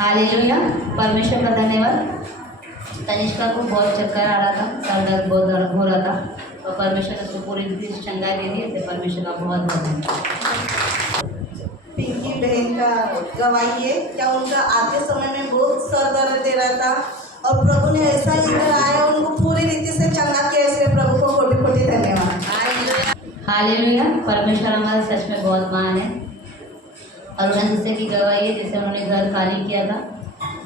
Hallelujah, परमेश्वर का धन्यवाद। तनिष्का को बहुत चक्कर आ रहा था, सर दर्द बहुत दर्द हो रहा था, तो परमेश्वर ने उसको पूरी चंगाई दे दी। इससे परमेश्वर का बहुत बहुत धन्यवाद। पिंकी बहन का गवाही है क्या उनका आते समय में बहुत सर दर्द दे रहा था और प्रभु ने ऐसा इधर आया उनको पूरी रीति से चंगा किया। इसलिए प्रभु को कोटि कोटि धन्यवाद। हालेलुया, परमेश्वर हमारा सच में बहुत महान है। अरुणा जिससे की गवाही है, जैसे उन्होंने घर खाली किया था,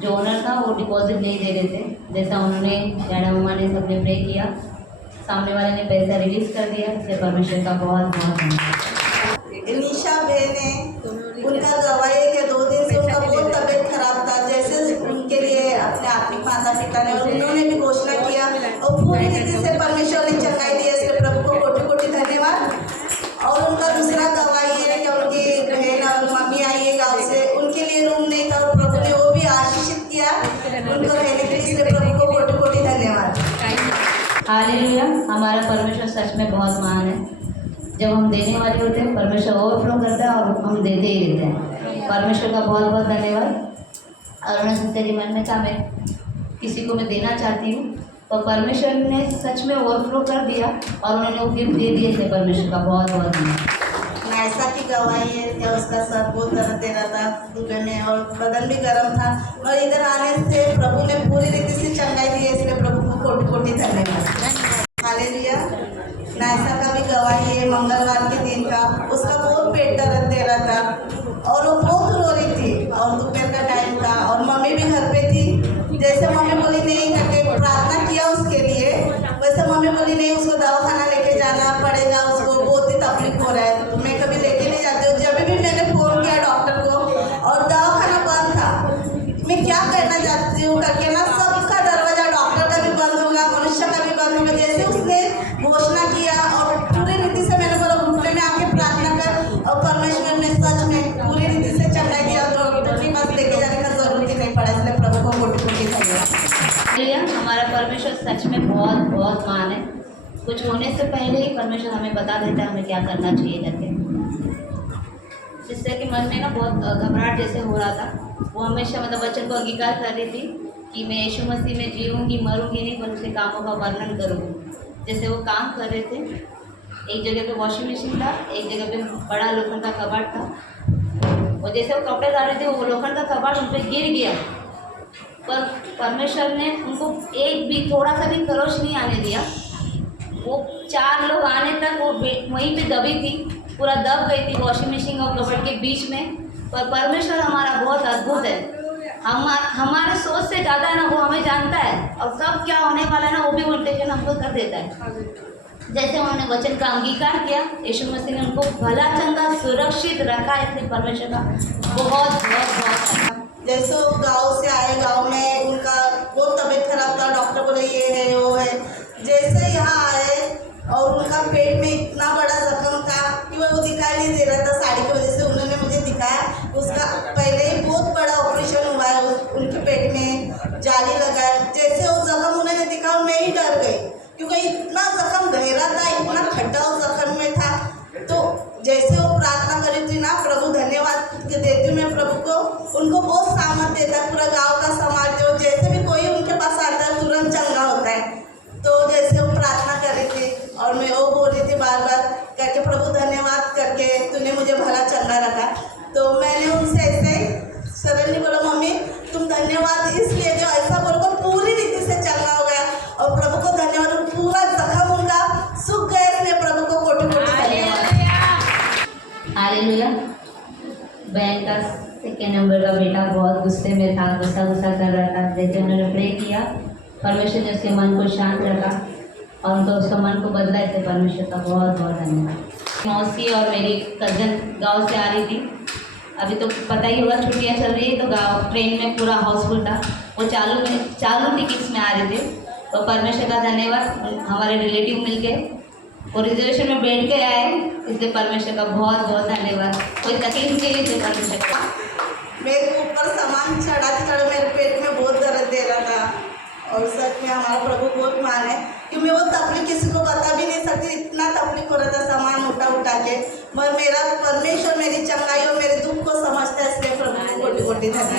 जो ओनर था वो डिपॉजिट नहीं दे रहे थे, जैसा उन्होंने डैडा मम्मा ने सबने प्रे किया, सामने वाले ने पैसा रिलीज कर दिया। इससे परमेश्वर का बहुत बहुत धन्यवाद। निशा बहन है, उनका गवाही है कि 2 दिन से उनका बहुत तबीयत खराब था, जैसे उनके लिए अपने आत्मिक माता पिता ने और उन्होंने भी घोषणा किया और पूरी रीति से परमेश्वर ने चंगाई दी। इसलिए प्रभु को कोटि कोटि धन्यवाद। और उनका दूसरा गवाही है कि उनकी बहन और मम्मी आई है गाँव से, उनके लिए रूम नहीं था और प्रभु ने वो भी आशीषित किया उनको रहने के लिए। इसलिए प्रभु को कोटि कोटि धन्यवाद। हालेलुया, हमारा परमेश्वर सच में बहुत महान है। जब हम देने वाले होते हैं, परमेश्वर ओवरफ्लो करता है और हम देते ही देते हैं। परमेश्वर का बहुत बहुत धन्यवाद। अरुणा सिस्टर जी मन में था मैं किसी को मैं देना चाहती हूँ, तो परमेश्वर ने सच में ओवरफ्लो कर दिया और उन्होंने वो गिफ्ट दे दिए। इसलिए परमेश्वर का बहुत बहुत धन्यवाद। नायसा की गवाही है कि उसका सर बहुत दर्द दे रहा था सुबह में और बदन भी गर्म था और इधर आने से प्रभु ने पूरी रीति से चंगाई दी। इसलिए प्रभु को कोटि कोटि धन्यवाद। हालेलुया, नायसा का भी गवाही है मंगलवार के दिन का, उसका बहुत पेट दर्द दे रहा था और वो बहुत रो रही थी और दोपहर का टाइम था और मम्मी भी घर पे थी। जैसे मम्मी बोली नहीं करके प्रार्थना किया उसके लिए, वैसे मम्मी बोली नहीं उसको दवाखाना लेके जाना पड़ेगा, उसको बहुत ही तकलीफ हो रहा है, तो मैं कभी लेके नहीं जाती हूँ। जब भी मैंने फ़ोन किया डॉक्टर को और दवाखाना बंद था, मैं क्या करना चाहती हूँ करके ना सबका दरवाजा डॉक्टर का भी बंद होगा, मनुष्य का भी बंद होगा। जैसे उसने घोषणा किया और पूरी रीति से मैंने बोला घुटने में आके प्रार्थना कर और परमेश्वर ने सच में पूरी रीति से चंगाई दिया और डॉक्टर के पास लेके जाने का जरूरत ही नहीं पड़ा। इसलिए प्रभु को कोटि कोटि धन्यवाद। हमारा परमेश्वर सच में बहुत बहुत महान है। कुछ होने से पहले ही परमेश्वर हमें बता देता है हमें क्या करना चाहिए करके, जिससे कि मन में ना बहुत घबराहट जैसे हो रहा था। वो हमेशा मतलब वचन को अंगीकार कर रही थी कि मैं यीशु मसीह में जीऊँगी मरूंगी नहीं, पर उसके कामों का वर्णन करूँगी। जैसे वो काम कर रहे थे, एक जगह पे वॉशिंग मशीन था, एक जगह पे बड़ा लोखंड का कबाड़ था, और जैसे वो कपड़े डाल रहे थे वो लोखंड का कबाड़ उन पर गिर गया, पर परमेश्वर ने उनको एक भी थोड़ा सा भी खरोच नहीं आने दिया। वो 4 लोग आने तक वो वहीं पे दबी थी, पूरा दब गई थी वॉशिंग मशीन और कपड़ के बीच में। पर परमेश्वर हमारा बहुत अद्भुत है। हमारे सोच से ज़्यादा है ना, वो हमें जानता है और कब क्या होने वाला है ना वो भी उल्टेशन हमको कर देता है। जैसे उन्होंने वचन का अंगीकार किया, यीशु मसीह ने उनको भला चंगा सुरक्षित रखा। इसलिए परमेश्वर का बहुत बहुत बहुत। जैसे वो गाँव से आए, गाँव में उनका बहुत तबीयत खराब था, डॉक्टर बोले ये है वो है। जैसे यहाँ आए और उनका पेट में इतना बड़ा जख्म था कि वो दिखाई नहीं दे रहा था साड़ी की वजह से। उन्होंने मुझे दिखाया, उसका पहले ही बहुत बड़ा ऑपरेशन हुआ है, उनके पेट में जाली लगा है। जैसे वो जख्म उन्होंने दिखा मैं ही डर गई, क्योंकि इतना जख्म गहरा था, इतना खड्डा उस जख्म में था। तो जैसे वो प्रार्थना करी थी ना, प्रभु धन्यवाद देती हूँ मैं प्रभु को, उनको बहुत सामर्थ देता है, पूरा गाँव का समाज जो जैसे भी कोई उनके पास आता है तुरंत चंगा होता है। तो जैसे वो प्रार्थना कर रही थी और मैं वो बोल रही थी बार बार करके प्रभु धन्यवाद करके तूने मुझे भला चंगा रखा। तो मैंने उनसे ऐसे सडनली बोला मम्मी तुम धन्यवाद इसलिए जो ऐसा बोलकर पूरी रीति से चंगा हो गया और प्रभु को धन्यवाद, पूरा जख्म उनका सूख गया। इसलिए प्रभु को कोटि कोटि धन्यवाद। हालेलुया। बहन का 2 नंबर का बेटा बहुत गुस्से में था, गुस्सा कर रहा था। जैसे उन्होंने प्रे किया, परमेश्वर ने उसके मन को शांत रखा और उनको उसका मन को बदला। इससे परमेश्वर का बहुत बहुत धन्यवाद। मौसी और मेरी कज़न गांव से आ रही थी, अभी तो पता ही होगा छुट्टियां चल रही है, तो गाँव ट्रेन में पूरा हाउसफुल था, वो चालू टिकट्स में आ रहे थे। तो परमेश्वर का धन्यवाद, हमारे रिलेटिव मिलके वो रिजर्वेशन में बैठ के आए। इसलिए परमेश्वर का बहुत बहुत धन्यवाद। कोई तकलीफ नहीं है परमेश्वर का। मेरे ऊपर सामान चढ़ाते चढ़े मेरे पेट में बहुत दर्द दे रहा था और सच में हमारा प्रभु बहुत मान है कि मैं वो तकलीफ किसी को बता भी नहीं सकती, इतना तकलीफ हो रहा था सामान उठा उठा के। मगर मेरा परमेश्वर मेरी चंगाई और मेरे दुख को समझता है, इसलिए प्रभु को कोटि कोटि धन्यवाद।